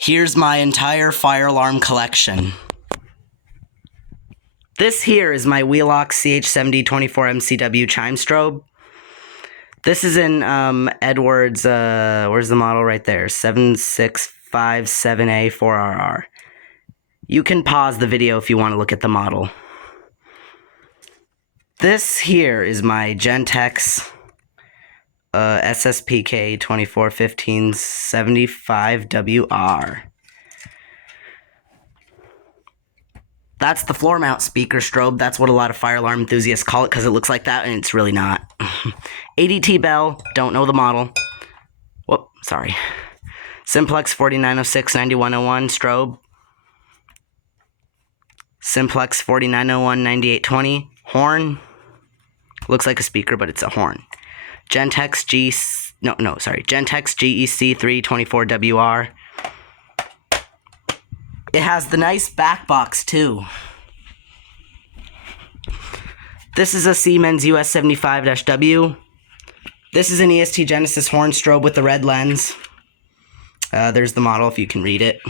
Here's my entire fire alarm collection. This here is my Wheelock CH7024MCW chime strobe. This is in Edwards, where's the model right there? 7657A4RR. You can pause the video if you want to look at the model. This here is my Gentex SSPK 241575WR. That's the floor mount speaker strobe. That's what a lot of fire alarm enthusiasts call it because it looks like that, and it's really not. ADT bell, don't know the model. Whoop, sorry. Simplex 4906-9101 strobe. Simplex 4901-9820. Horn. Looks like a speaker, but it's a horn. Gentex Gentex GEC324WR. It has the nice back box too. This is a Siemens US75-W. This is an EST Genesis horn strobe with the red lens. There's the model if you can read it.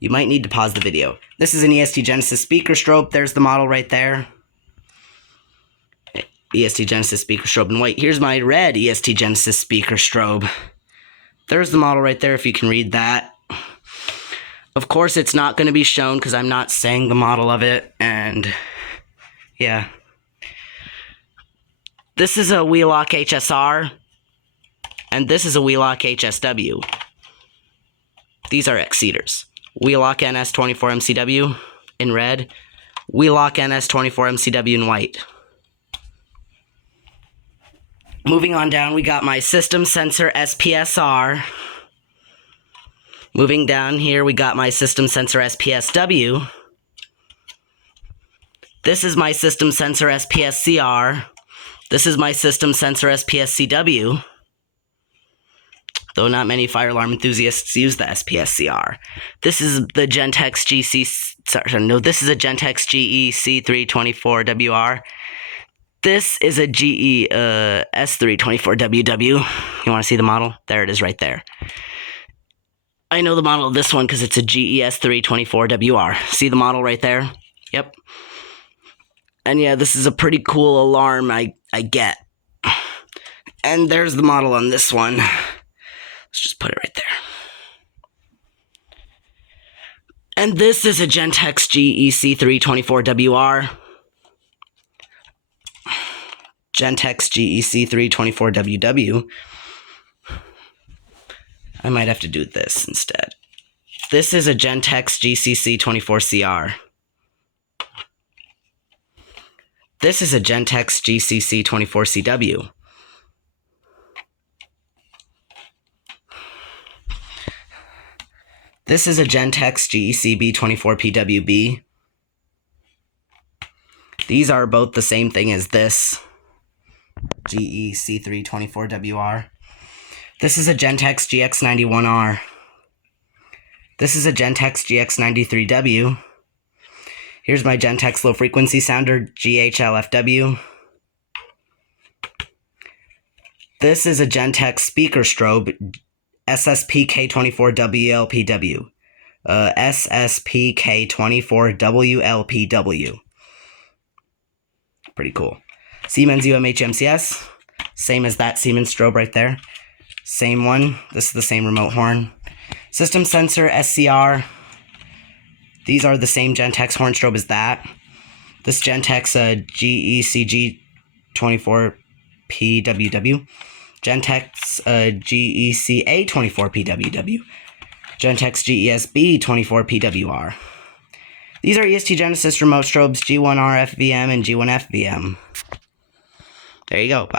You might need to pause the video. This is an EST Genesis speaker strobe. There's the model right there. EST Genesis speaker strobe in white. Here's my red EST Genesis speaker strobe. There's the model right there if you can read that. Of course, it's not going to be shown because I'm not saying the model of it, and yeah. This is a Wheelock HSR, and this is a Wheelock HSW. These are Exceeders. Wheelock NS24MCW in red, Wheelock NS24MCW in white. Moving on down, we got my System Sensor SPSR. Moving down here, we got my System Sensor SPSW. This is my System Sensor SPSCR. This is my System Sensor SPSCW. Though not many fire alarm enthusiasts use the SPSCR. This is the Gentex this is a Gentex GEC324WR. This is a GE S324WW. You want to see the model? There it is right there. I know the model of this one because it's a GES 324WR. See the model right there? Yep. And yeah, this is a pretty cool alarm I get. And there's the model on this one. Let's just put it right there. And this is a Gentex GEC 324WR. Gentex GEC 324WW. I might have to do this instead. This is a Gentex GCC 24CR. This is a Gentex GCC 24CW. This is a Gentex GECB 24PWB. These are both the same thing as this GEC3 24WR. This is a Gentex GX91R. This is a Gentex GX93W. Here's my Gentex low frequency sounder GHLFW. This is a Gentex speaker strobe SSPK24WLPW. SSPK24WLPW. Pretty cool. Siemens UMHMCS. Same as that Siemens strobe right there. Same one. This is the same remote horn. System Sensor SCR. These are the same Gentex horn strobe as that. This Gentex GECG 24PWW. Gentex GECA 24PWW. Gentex GESB 24PWR. These are EST Genesis remote strobes G1R FVM and G1 FVM. There you go. Bye.